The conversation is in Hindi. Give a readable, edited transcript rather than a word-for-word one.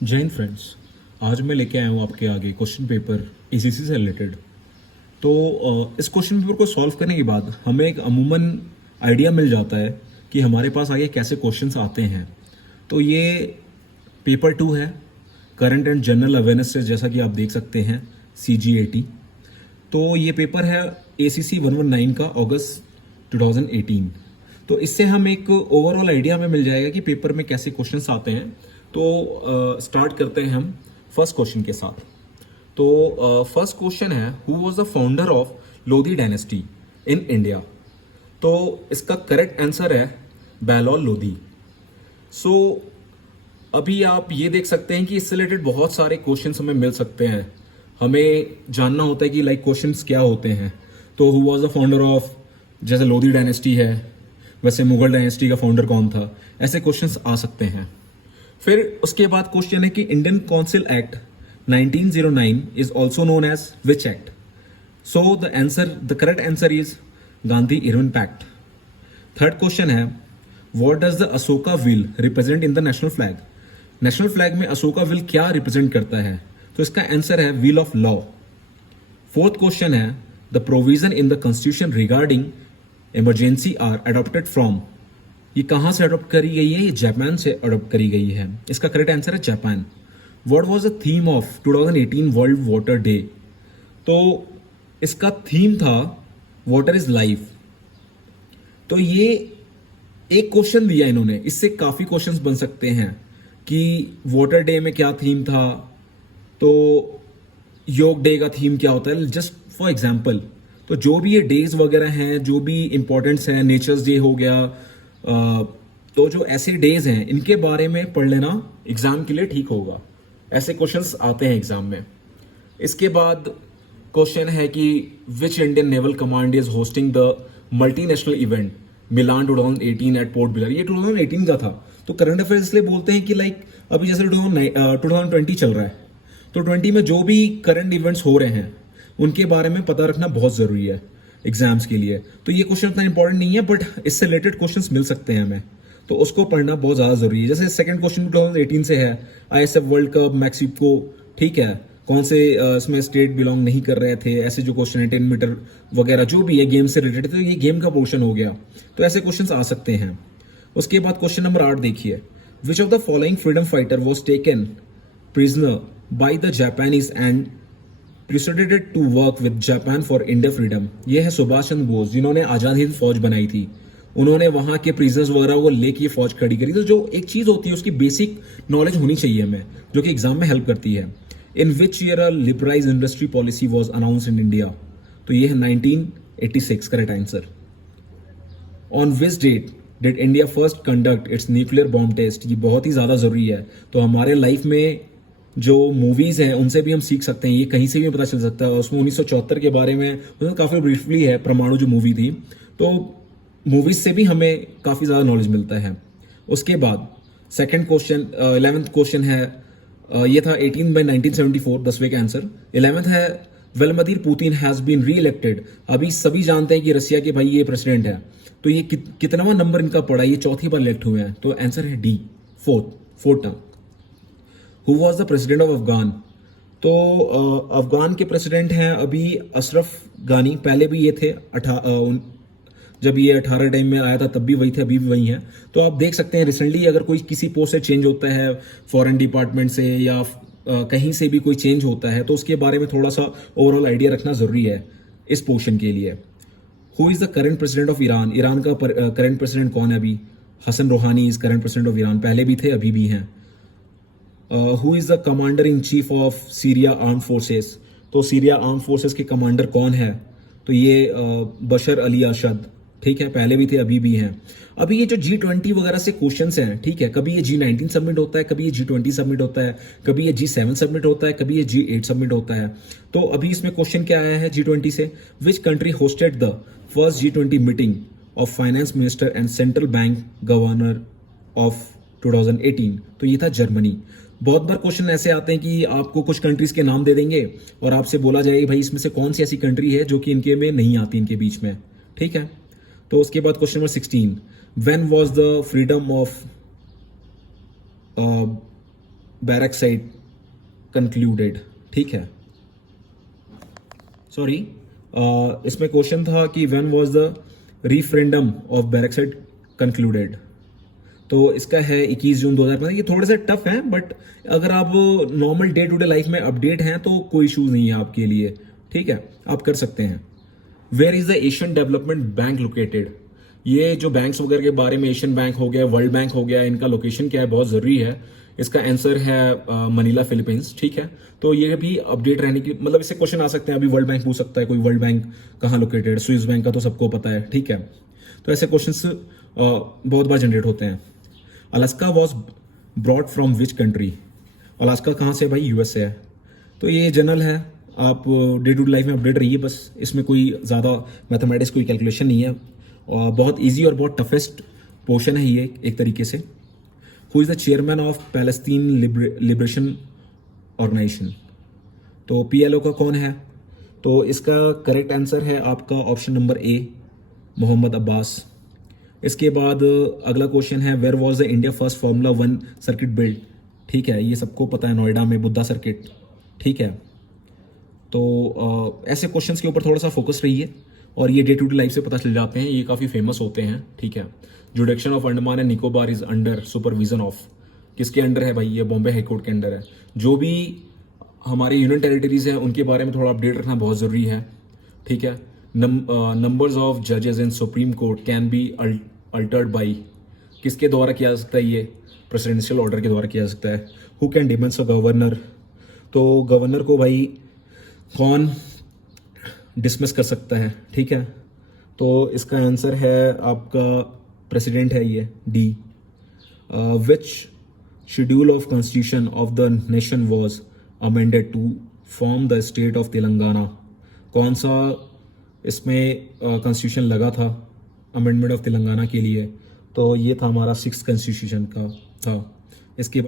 जय हिंद फ्रेंड्स। आज मैं लेके आया हूँ आपके आगे क्वेश्चन पेपर एसीसी से रिलेटेड। तो इस क्वेश्चन पेपर को सॉल्व करने के बाद हमें एक अमूमन आइडिया मिल जाता है कि हमारे पास आगे कैसे क्वेश्चंस आते हैं। तो ये पेपर 2 है, करंट एंड जनरल अवेयरनेस से, जैसा कि आप देख सकते हैं CGAT। तो ये पेपर है ACC 119 का, अगस्त 2018। तो इससे हम एक ओवरऑल आइडिया हमें मिल जाएगा कि पेपर में कैसे क्वेश्चंस आते हैं। तो स्टार्ट करते हैं हम फर्स्ट क्वेश्चन के साथ। तो फर्स्ट क्वेश्चन है, who was the founder of Lodhi dynasty in India. तो इसका करेक्ट आंसर है बैलोल लोधी। सो अभी आप ये देख सकते हैं कि इससे रिलेटेड बहुत सारे क्वेश्चंस हमें मिल सकते हैं। हमें जानना होता है कि लाइक क्वेश्चंस क्या होते हैं। तो who was the founder of, जैसे लोधी डायनेस्टी है, वैसे मुगल डायनेस्टी का फाउंडर कौन था, ऐसे क्वेश्चंस आ सकते हैं। फिर उसके बाद क्वेश्चन है कि Indian council act 1909 is also known as which act. So the correct answer is Gandhi Irwin pact. Third question है, what does the Ashoka wheel represent in the national flag. National flag में अशोका व्हील क्या रिप्रेजेंट करता है। तो इसका आंसर है wheel of law. Fourth question है, the provision in the constitution regarding emergency are adopted from. ये कहां से अडॉप्ट करी गई है। ये जापान से अडॉप्ट करी गई है। इसका करेक्ट आंसर है Japan. What was the theme of 2018 world water day. तो इसका थीम था वाटर इज लाइफ। तो ये एक क्वेश्चन दिया इन्होंने, इससे काफी क्वेश्चंस बन सकते हैं कि वाटर डे में क्या थीम था, तो योग डे का थीम क्या होता है, जस्ट फॉर एग्जाम्पल। तो जो भी ये डेज वगैरह हैं, जो भी इंपॉर्टेंस है, नेचर्स डे हो गया, तो जो ऐसे डेज हैं इनके बारे में पढ़ लेना एग्जाम के लिए ठीक होगा। ऐसे क्वेश्चंस आते हैं एग्जाम में। इसके बाद क्वेश्चन है कि which Indian naval command is hosting the multinational event Milan 2018 at Port Blair. ये 2018 का था। तो करंट अफेयर्स इसलिए बोलते हैं कि लाइक अभी जैसे 2020 चल रहा है, तो 20 में जो भी करंट इवेंट्स हो रहे हैं उनके बारे में पता रखना बहुत जरूरी है एग्जाम्स के लिए। तो ये क्वेश्चन उतना इंपॉर्टेंट नहीं है, बट इससे रिलेटेड क्वेश्चंस मिल सकते हैं हमें, तो उसको पढ़ना बहुत ज्यादा जरूरी है। जैसे सेकंड क्वेश्चन 2018 से है, ISF वर्ल्ड कप मैक्सिको, ठीक है, कौन से इसमें स्टेट बिलोंग नहीं कर रहे थे, ऐसे जो क्वेश्चन है 10 मीटर वगैरह जो भी है गेम से रिलेटेड, तो ये गेम का पोर्शन हो गया। तो ऐसे क्वेश्चन आ सकते हैं। उसके बाद क्वेश्चन नंबर 8 देखिए, which of the following freedom fighter was taken prisoner by the Japanese and persuaded to work with Japan for India freedom. ये है सुभाष चंद्र बोस, जिन्होंने आजाद हिंद फौज बनाई थी। उन्होंने वहां के प्रिजनर्स वगैरह को लेके फौज खड़ी करी। तो जो एक चीज होती है उसकी बेसिक नॉलेज होनी चाहिए हमें, जो कि एग्जाम में हेल्प करती है। In which year a liberalise industry policy was announce in India. तो ये है 1986, correct answer. On which date did India first conduct its nuclear bomb test. ये बहुत ही ज्यादा जरूरी है। तो हमारे लाइफ में जो मूवीज हैं उनसे भी हम सीख सकते हैं, ये कहीं से भी पता चल सकता है। उसमें 1974 के बारे में काफी ब्रीफली है, परमाणु जो मूवी थी, तो मूवीज से भी हमें काफी ज्यादा नॉलेज मिलता है। उसके बाद सेकंड क्वेश्चन, 11th क्वेश्चन है, ये था 18 बाय 1974, 10वें का आंसर। 11th है, Vladimir Putin has been re elected. अभी सभी जानते हैं कि रशिया के भाई ये प्रेसिडेंट है। तो ये कितनावा नंबर इनका पड़ा, ये चौथी बार इलेक्ट हुए हैं। तो आंसर है D, fourth term. Who was the president of Afghan. तो अफगान के प्रेसिडेंट हैं अभी अशरफ गानी। पहले भी ये थे, जब ये 18 टाइम में आया था तब भी वही थे, अभी भी वही हैं। तो आप देख सकते हैं रिसेंटली अगर कोई किसी पोस्ट से चेंज होता है, फॉरेन डिपार्टमेंट से या कहीं से भी कोई चेंज होता है, तो उसके बारे में थोड़ा सा ओवरऑल आइडिया रखना जरूरी है इस पोर्शन के लिए। Who is the current president of Iran. Iran का करंट प्रेसिडेंट कौन है अभी। Hassan Rouhani is current president of Iran, पहले भी थे अभी भी हैं। Who is the commander in chief of Syria arm forces. तो सीरिया आर्म फोर्सेस के कमांडर कौन है। तो ये बशर अली असद, ठीक है, पहले भी थे अभी भी हैं। अभी ये जो G20 वगैरह से क्वेश्चंस हैं, ठीक है, कभी ये G19 सबमिट होता है, कभी ये G20 सबमिट होता है, कभी ये G7 सबमिट होता है, कभी ये G8 सबमिट होता है। तो अभी इसमें क्वेश्चन क्या आया है G20 से, which country hosted the first G20 meeting of finance minister and central bank governor of 2018। तो ये था जर्मनी। बहुत बार क्वेश्चन ऐसे आते हैं कि आपको कुछ कंट्रीज के नाम दे देंगे और आपसे बोला जाएगा भाई इसमें से कौन सी ऐसी कंट्री है जो कि इनके में नहीं आती, इनके बीच में, ठीक है। तो उसके बाद question number 16, when was the freedom of Brexit concluded, ठीक है। सॉरी, इसमें क्वेश्चन था कि when was the referendum of Brexit concluded, तो इसका है 21 जून 2015। ये थोड़ा सा टफ है, बट अगर आप normal day to day life में अपडेट हैं तो कोई इशूज नहीं है आपके लिए, ठीक है, आप कर सकते हैं। Where is the Asian development bank located? ये जो बैंक्स वगैरह के बारे में, एशियन बैंक हो गया, वर्ल्ड बैंक हो गया, इनका लोकेशन क्या है बहुत जरूरी है। इसका आंसर है मनीला, फिलीपींस, ठीक है। तो ये भी अपडेट रहने की, मतलब इससे क्वेश्चन आ सकते हैं, अभी वर्ल्ड बैंक पूछ सकता है कोई, वर्ल्ड बैंक कहाँ लोकेटेड, स्विस बैंक का तो सबको पता है, ठीक है। तो ऐसे क्वेश्चंस बहुत बार जनरेट होते हैं। Alaska was broad from which country? Alaska कहाँ से? भाई यूएस से है। तो ये जनरल है, आप डे टू डे लाइफ में अपडेट रहिए बस, इसमें कोई ज़्यादा मैथमेटिक्स, कोई कैलकुलेशन नहीं है, और बहुत इजी और बहुत टफेस्ट पोर्शन है ये एक तरीके से। Who is the chairman of Palestine liberation organisation? तो पीएलओ का कौन है? तो इसका करेक्ट आंसर है आपका option number A, Mohammad Abbas. इसके बाद अगला क्वेश्चन है, where was the India first formula 1 circuit build? ठीक है, ये सबको पता है, नोएडा में बुद्धा सर्किट, ठीक है। तो ऐसे क्वेश्चंस के ऊपर थोड़ा सा फोकस रहिए, और ये डे टू डे लाइफ से पता चल जाते हैं, ये काफ़ी फेमस होते हैं, ठीक है। जुडिक्शन of Andaman and Nicobar is under supervision of? किसके अंडर है भाई? ये बॉम्बे हाई कोर्ट के अंडर है। जो भी हमारे यूनियन टेरिटरीज हैं उनके बारे में थोड़ा अपडेट रखना बहुत ज़रूरी है, ठीक है। नंबर्स ऑफ जजेस in supreme court can be altered by? किसके द्वारा किया जा सकता है? ये प्रेसिडेंशियल ऑर्डर के द्वारा किया जा सकता है। Who can dismiss a governor? तो गवर्नर को भाई कौन डिसमिस कर सकता है, ठीक है। तो इसका आंसर है आपका प्रेसिडेंट है, ये D. Which schedule of constitution of the nation was amended to form the state of Telangana? कौन सा इसमें कॉन्स्टिट्यूशन लगा था अमेंडमेंट ऑफ तेलंगाना के लिए? तो ये था हमारा 6th कॉन्स्टिट्यूशन का था। इसके